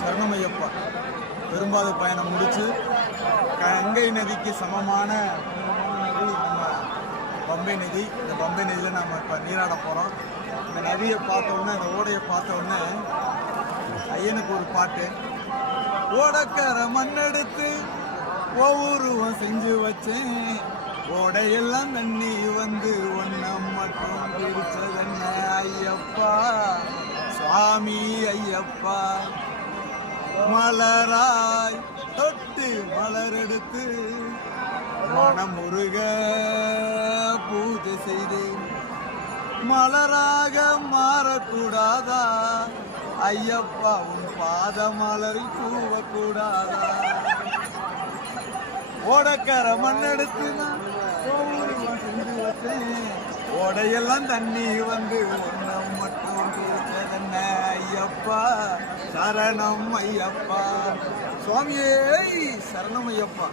சரணமையப்பா பெரும்பாத பயணம் முடிச்சு கங்கை நதிக்கு சமமான நதி நம்ம பம்பை நதி. இந்த பம்பை நதியில் நம்ம இப்போ நீராட போகிறோம். இந்த நதியை பார்த்த உடனே, இந்த ஓடையை பார்த்த உடனே ஐயனுக்கு ஒரு பாட்டு. ஓடக்கர மண்ணெடுத்து ஒவ்வொருவன் செஞ்சு வச்சேன், ஓடையெல்லாம் தண்ணி வந்து ஒன்ன மட்டும் பிடிச்சதென்ன ஐயப்பா சுவாமி ஐயப்பா. மலராய் தொட்டு மலரெடுத்து மனமுருக பூஜை செய்தேன், மலராக மாறக்கூடாதா ஐயப்பா உன் பாத மலரில் கூவக்கூடாதா. ஓடக்கர மண்ணெடுத்து நான் செஞ்சு வச்சேன், ஓடையெல்லாம் தண்ணி வந்து ஒன்ன மட்டும் பிடிச்சதென்ன ஐயப்பா சரணம் ஐயப்பா சுவாமியே சரணம் ஐயப்பா.